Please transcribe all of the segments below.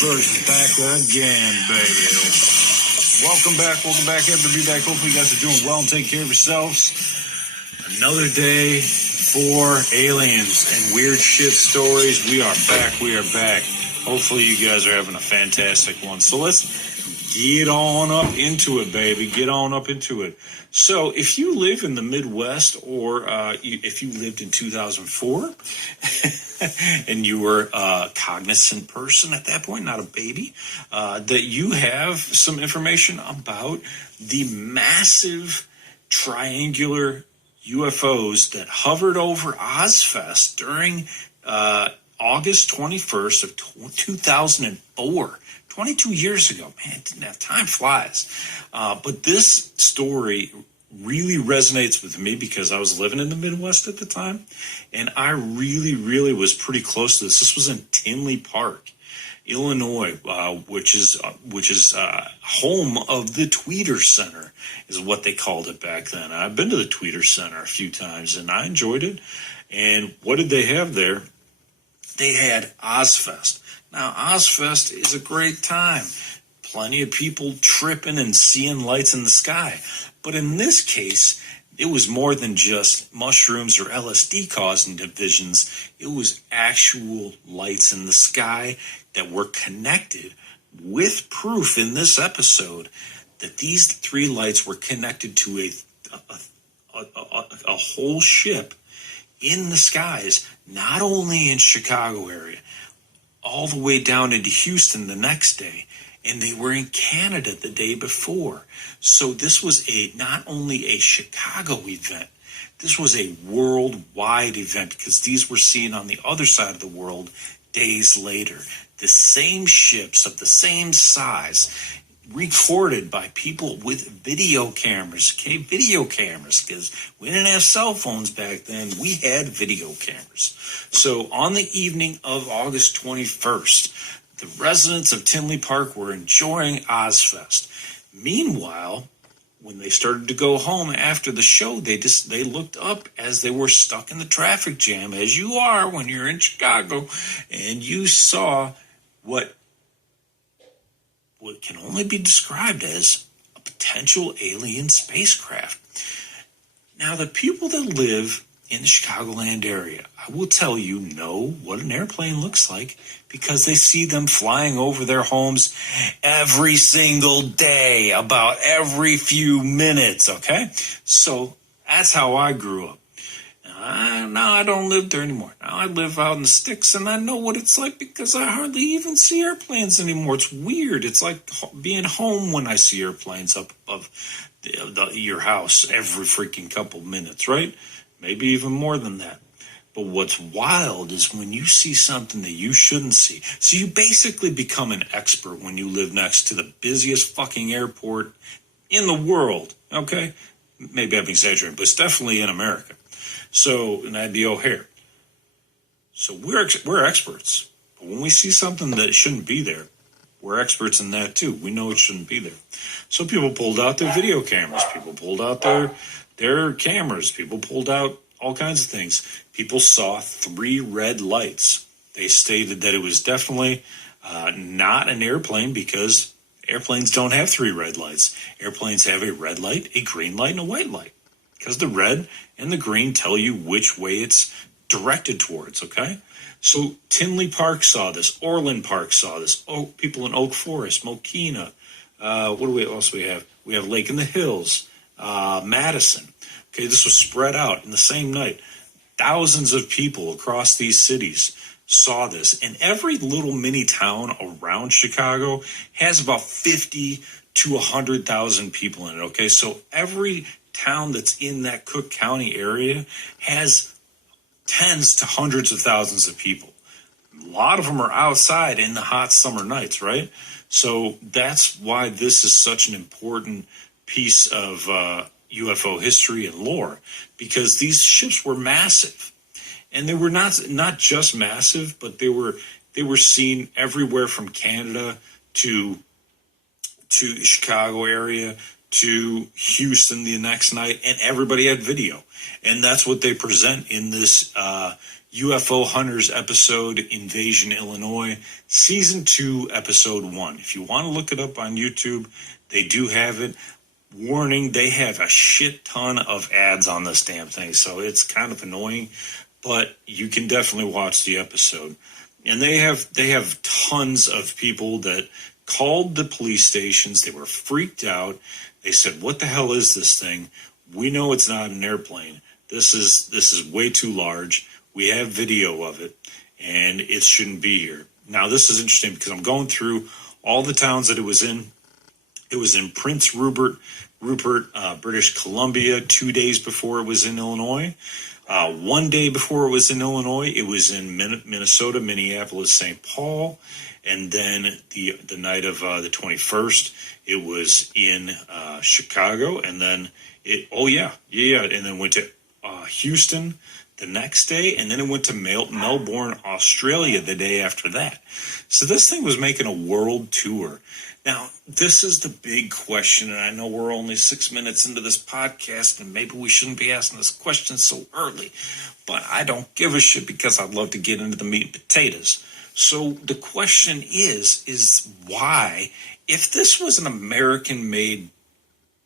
version back again, baby. Welcome back. Happy to be back. Hopefully you guys are doing well and taking care of yourselves. Another day for aliens and weird shit stories. We are back. Hopefully you guys are having a fantastic one. So let's get on up into it, baby. Get on up into it. So if you live in the Midwest, or if you lived in 2004 and you were a cognizant person at that point, not a baby, that you have some information about the massive triangular UFOs that hovered over OZZFEST during August 21st of 2004. 22 years ago. Man, time flies. But this story really resonates with me because I was living in the Midwest at the time, and I really was pretty close to this. This was in Tinley Park, Illinois, which is home of the Tweeter Center, is what they called it back then. I've been to the Tweeter Center a few times, and I enjoyed it. And what did they have there? They had OZZFEST. Now, OZZFEST is a great time. Plenty of people tripping and seeing lights in the sky. But in this case, it was more than just mushrooms or LSD causing visions. It was actual lights in the sky that were connected with proof in this episode that these three lights were connected to a whole ship in the skies, not only in Chicago area, all the way down into Houston the next day, and they were in Canada the day before. So this was not only a Chicago event, this was a worldwide event, because these were seen on the other side of the world days later. The same ships of the same size, recorded by people with video cameras, because we didn't have cell phones back then. We had video cameras. So on the evening of August 21st, the residents of Tinley Park were enjoying OZZFEST. Meanwhile, when they started to go home after the show, they looked up as they were stuck in the traffic jam, as you are when you're in Chicago, and you saw what can only be described as a potential alien spacecraft. Now, the people that live in the Chicagoland area, I will tell you, know what an airplane looks like, because they see them flying over their homes every single day, about every few minutes, okay? So that's how I grew up. Now I don't live there anymore. Now I live out in the sticks, and I know what it's like because I hardly even see airplanes anymore. It's weird. It's like being home when I see airplanes up above your house every freaking couple minutes, right? Maybe even more than that. But what's wild is when you see something that you shouldn't see. So you basically become an expert when you live next to the busiest fucking airport in the world, okay? Maybe I'm exaggerating, but it's definitely in America. So, and that'd be O'Hare. So we're experts. But when we see something that shouldn't be there, we're experts in that too. We know it shouldn't be there. So people pulled out their video cameras. People pulled out their cameras. People pulled out all kinds of things. People saw 3 red lights. They stated that it was definitely not an airplane, because airplanes don't have 3 red lights. Airplanes have a red light, a green light, and a white light, because the red and the green tell you which way it's directed towards, okay? So Tinley Park saw this. Orland Park saw this. People in Oak Forest, Mokina. What else we have? We have Lake in the Hills, Madison. Okay, this was spread out in the same night. Thousands of people across these cities saw this. And every little mini town around Chicago has about 50 to 100,000 people in it, okay? So every town that's in that Cook County area has tens to hundreds of thousands of people. A lot of them are outside in the hot summer nights, right? So that's why this is such an important piece of UFO history and lore, because these ships were massive. And they were not just massive, but they were seen everywhere from Canada to the Chicago area to Houston the next night, and everybody had video. And that's what they present in this UFO Hunters episode, Invasion, Illinois, Season 2, Episode 1. If you want to look it up on YouTube, they do have it. Warning, they have a shit ton of ads on this damn thing, so it's kind of annoying, but you can definitely watch the episode. And they have tons of people that called the police stations. They were freaked out. They said, "What the hell is this thing? We know it's not an airplane. This is way too large. We have video of it, and it shouldn't be here." Now, this is interesting because I'm going through all the towns that it was in. It was in Prince Rupert, British Columbia, 2 days before it was in Illinois. 1 day before it was in Illinois, it was in Minnesota, Minneapolis, St. Paul. And then the night of the 21st, it was in Chicago. And then and then went to Houston the next day. And then it went to Melbourne, Australia the day after that. So this thing was making a world tour. Now, this is the big question, and I know we're only 6 minutes into this podcast, and maybe we shouldn't be asking this question so early, but I don't give a shit because I'd love to get into the meat and potatoes. So the question is why, if this was an American-made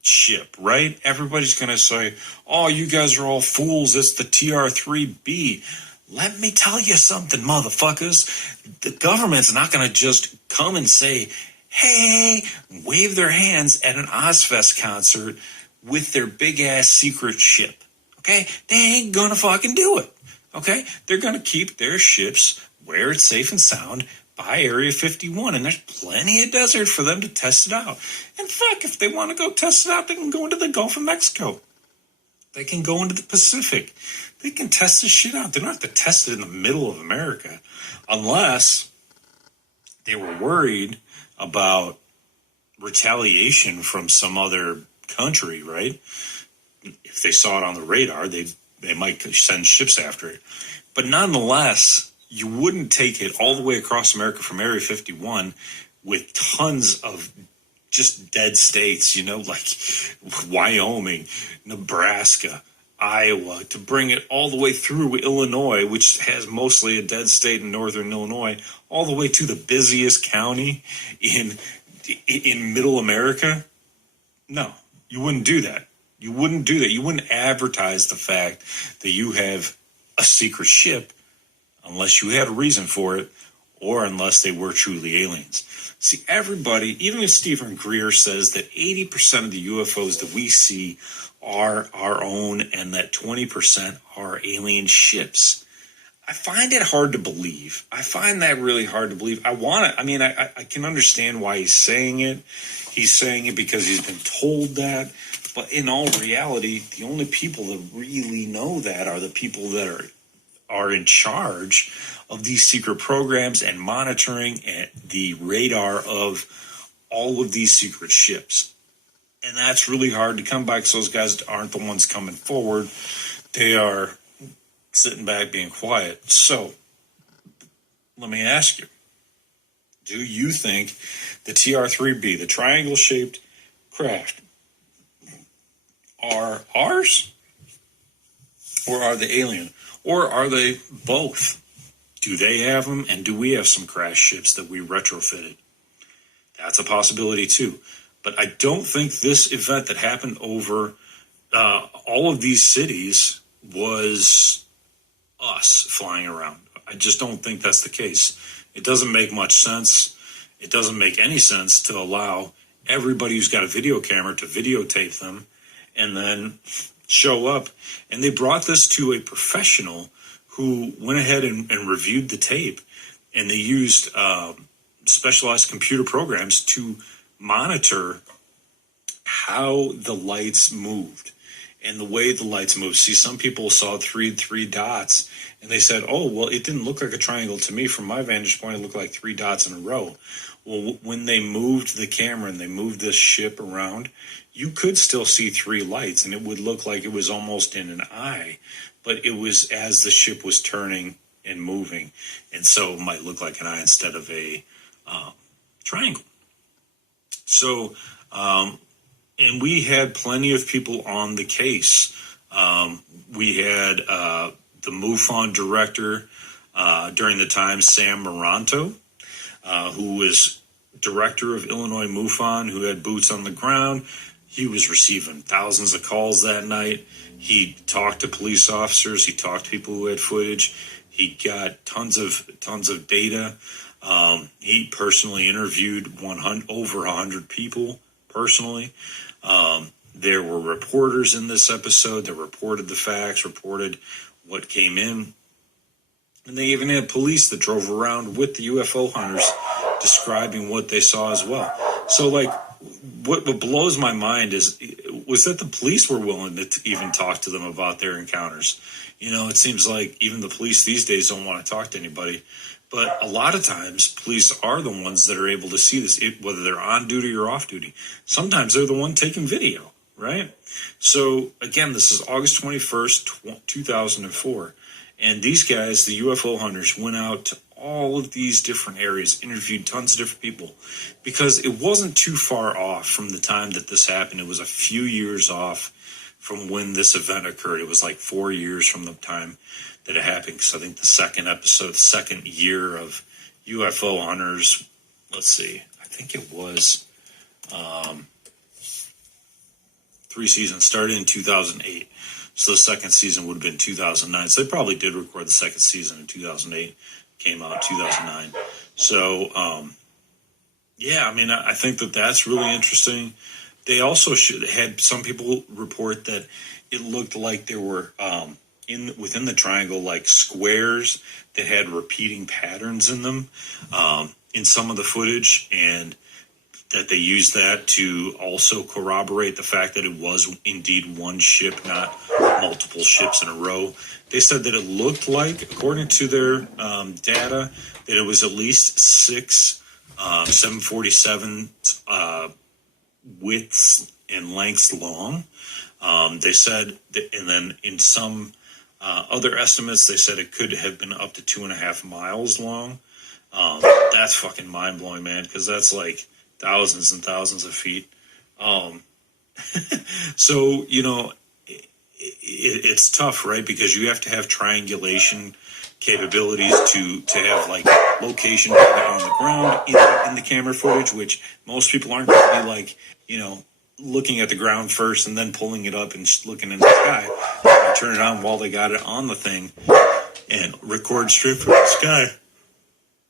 ship, right, everybody's going to say, "Oh, you guys are all fools, it's the TR-3B. Let me tell you something, motherfuckers. The government's not going to just come and say, "Hey," wave their hands at an OZZFEST concert with their big-ass secret ship, okay? They ain't gonna fucking do it, okay? They're gonna keep their ships where it's safe and sound by Area 51, and there's plenty of desert for them to test it out. And fuck, if they want to go test it out, they can go into the Gulf of Mexico. They can go into the Pacific. They can test this shit out. They don't have to test it in the middle of America unless they were worried about retaliation from some other country, right? If they saw it on the radar, they might send ships after it. But nonetheless, you wouldn't take it all the way across America from Area 51 with tons of just dead states, like Wyoming, Nebraska, Iowa, to bring it all the way through Illinois, which has mostly a dead state in northern Illinois, all the way to the busiest county in middle America. No, you wouldn't do that. You wouldn't do that. You wouldn't advertise the fact that you have a secret ship unless you had a reason for it or unless they were truly aliens. See, everybody, even if Stephen Greer says that 80% of the UFOs that we see are our own and that 20% are alien ships, I find it hard to believe. I find that really hard to believe. I can understand why he's saying it. He's saying it because he's been told that. But in all reality, the only people that really know that are the people that are in charge of these secret programs and monitoring the radar of all of these secret ships. And that's really hard to come by because those guys aren't the ones coming forward. They are sitting back being quiet. So let me ask you, do you think the TR-3B, the triangle-shaped craft, are ours? Or are they alien? Or are they both? Do they have them, and do we have some crash ships that we retrofitted? That's a possibility too. But I don't think this event that happened over all of these cities was us flying around. I just don't think that's the case. It doesn't make much sense. It doesn't make any sense to allow everybody who's got a video camera to videotape them and then show up. And they brought this to a professional who went ahead and reviewed the tape, and they used specialized computer programs to monitor how the lights moved and the way the lights moved. See, some people saw three dots, and they said, "Oh, well, it didn't look like a triangle to me. From my vantage point, it looked like three dots in a row." Well, when they moved the camera and they moved this ship around, you could still see three lights, and it would look like it was almost in an eye, but it was as the ship was turning and moving, and so it might look like an eye instead of a triangle. So, and we had plenty of people on the case. We had the MUFON director during the time, Sam Moranto, who was director of Illinois MUFON, who had boots on the ground. He was receiving thousands of calls that night. He talked to police officers. He talked to people who had footage. He got tons of data. He personally interviewed over 100 people personally. There were reporters in this episode that reported the facts, reported what came in. And they even had police that drove around with the UFO hunters describing what they saw as well. So, like, what blows my mind was that the police were willing to even talk to them about their encounters. You know, it seems like even the police these days don't want to talk to anybody. But a lot of times, police are the ones that are able to see this, whether they're on duty or off duty. Sometimes they're the one taking video, right? So, again, this is August 21st, 2004. And these guys, the UFO hunters, went out to all of these different areas, interviewed tons of different people, because it wasn't too far off from the time that this happened. It was a few years off from when this event occurred. It was like 4 years from the time that it happened, because I think the second year of UFO hunters, let's see, I think it was 3 seasons, started in 2008. So the second season would have been 2009. So they probably did record the second season in 2008, came out in 2009. So, yeah, I mean, I think that that's really interesting. They also had some people report that it looked like there were within the triangle, like squares that had repeating patterns in them in some of the footage, and that they used that to also corroborate the fact that it was indeed one ship, not multiple ships in a row. They said that it looked like, according to their data, that it was at least 6 747s widths and lengths long. They said that, and then in some other estimates, they said it could have been up to 2.5 miles long. That's fucking mind-blowing, man, because that's like thousands and thousands of feet. So, you know, it's tough, right? Because you have to have triangulation capabilities to have like location data on the ground in the camera footage, which most people aren't going to be like, you know, looking at the ground first and then pulling it up and looking in the sky. They turn it on while they got it on the thing and record straight from the sky.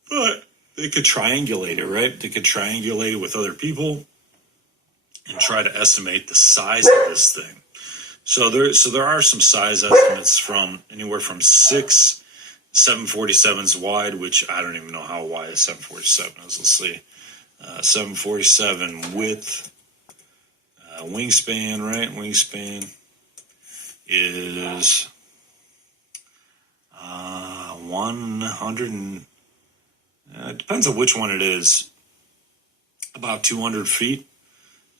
But they could triangulate it, right? They could triangulate it with other people and try to estimate the size of this thing. So there are some size estimates from anywhere from 6 747s wide, which I don't even know how wide a 747 is. Let's see. 747 width, wingspan, right? Wingspan is 100 and it depends on which one it is. About 200 feet.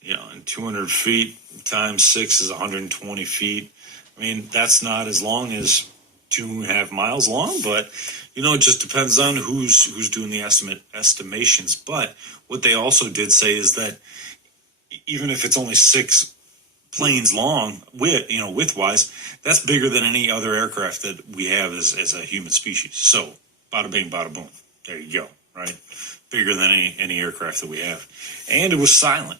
You know, and 200 feet times 6 is 120 feet. I mean, that's not as long as 2.5 miles long, but, you know, it just depends on who's doing the estimations. But what they also did say is that even if it's only 6 planes long, width-wise, that's bigger than any other aircraft that we have as a human species. So, bada bing, bada boom. There you go, right? Bigger than any aircraft that we have. And it was silent.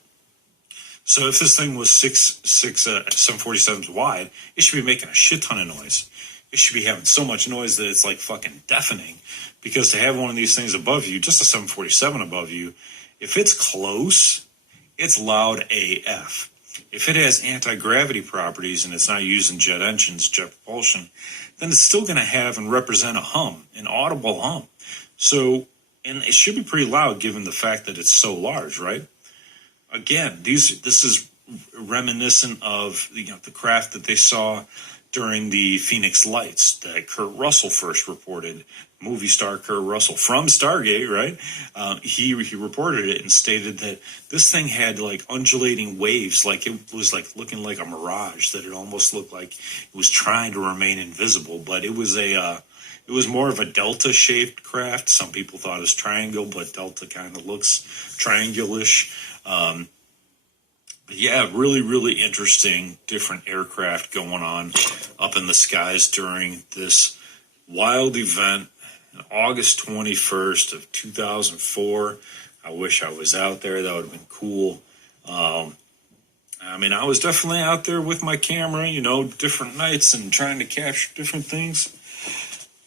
So if this thing was 6 747s wide, it should be making a shit ton of noise. It should be having so much noise that it's like fucking deafening. Because to have one of these things above you, just a 747 above you, if it's close, it's loud AF. If it has anti-gravity properties and it's not using jet engines, jet propulsion, then it's still going to have and represent a hum, an audible hum. So, and it should be pretty loud given the fact that it's so large, right? Again, this is reminiscent of the craft that they saw during the Phoenix Lights that Kurt Russell first reported. Movie star Kurt Russell from Stargate, right? He reported it and stated that this thing had like undulating waves, like it was like looking like a mirage, that it almost looked like it was trying to remain invisible, but it was it was more of a delta-shaped craft. Some people thought it was triangle, but delta kind of looks triangulish. But yeah, really, really interesting, different aircraft going on up in the skies during this wild event on August 21st of 2004. I wish I was out there. That would have been cool. I mean, I was definitely out there with my camera, different nights and trying to capture different things.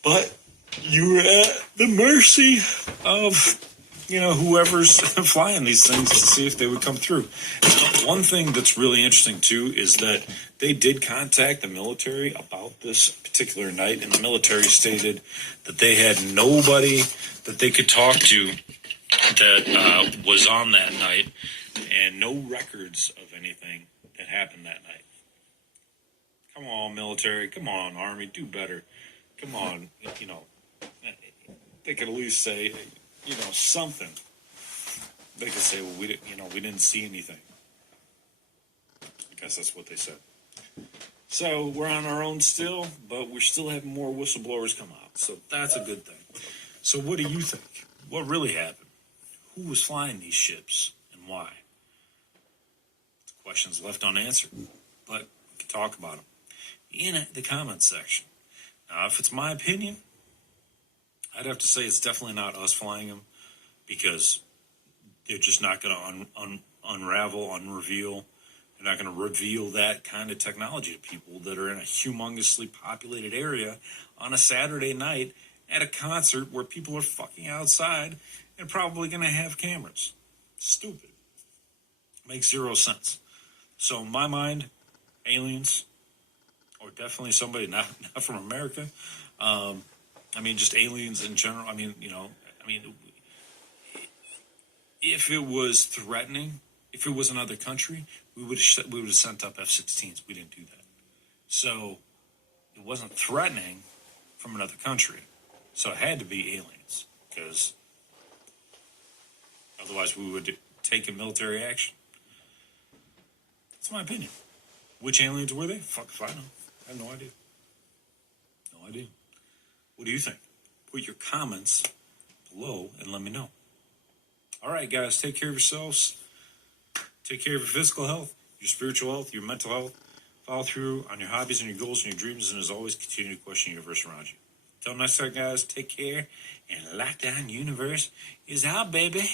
But you were at the mercy of, whoever's flying these things to see if they would come through. Now, one thing that's really interesting, too, is that they did contact the military about this particular night, and the military stated that they had nobody that they could talk to that was on that night, and no records of anything that happened that night. Come on, military. Come on, Army. Do better. Come on. They could at least say, something. They could say, well, we didn't see anything. I guess that's what they said. So we're on our own still, but we're still having more whistleblowers come out. So that's a good thing. So what do you think? What really happened? Who was flying these ships and why? Questions left unanswered, but we can talk about them in the comments section. Now, if it's my opinion, I'd have to say it's definitely not us flying them, because they're just not going to unravel, unreveal. They're not going to reveal that kind of technology to people that are in a humongously populated area on a Saturday night at a concert where people are fucking outside and probably going to have cameras. Stupid. Makes zero sense. So in my mind, aliens, or definitely somebody not from America. Just aliens in general. If it was threatening, if it was another country, we would have sent up F-16s. We didn't do that. So it wasn't threatening from another country. So it had to be aliens, because otherwise we would take a military action. That's my opinion. Which aliens were they? Fuck if I know. I have no idea. No idea. What do you think? Put your comments below and let me know. All right, guys, take care of yourselves. Take care of your physical health, your spiritual health, your mental health. Follow through on your hobbies and your goals and your dreams, and as always, continue to question the universe around you. Till next time, guys, take care, and Lockdown Universe is out, baby.